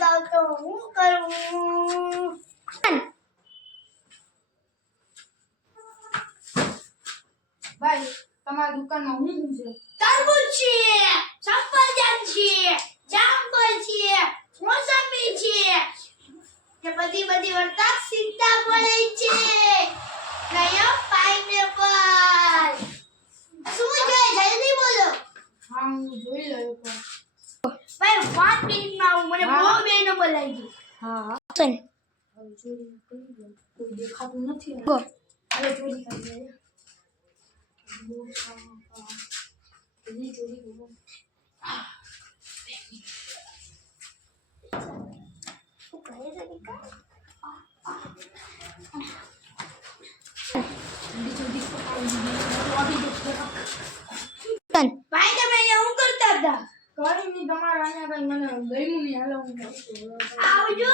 જાવ તો હું કરું? ભાઈ તમારી દુકાનમાં હું છે? તરબૂચ છે, સફરજન છે, જામફળ છે, મોસંબી છે, કે બધી વરતા સીતાફળ છે, નયો પાઇનેપલ. શું છે જલ્દી બોલો. હા હું જોઈ લઉં પણ ભાઈ 5 મિનિટમાં આવું, મને બહુ બેનો બોલાવી ગઈ. હા ચલ હવે ચોરી કરી દઉં. કોઈ દેખાતું નથી ગો હવે ચોરી કરી દે એની ચોરી કરું શું કહે છે દીકા? જલ્દી ચોરી ચલ ભાઈ તમે અહીંયા શું કરતા હતા? કઈ નહીં તમારા અહીંયા કઈ મને ગમ્યું નહીં હાલો હું આવજો.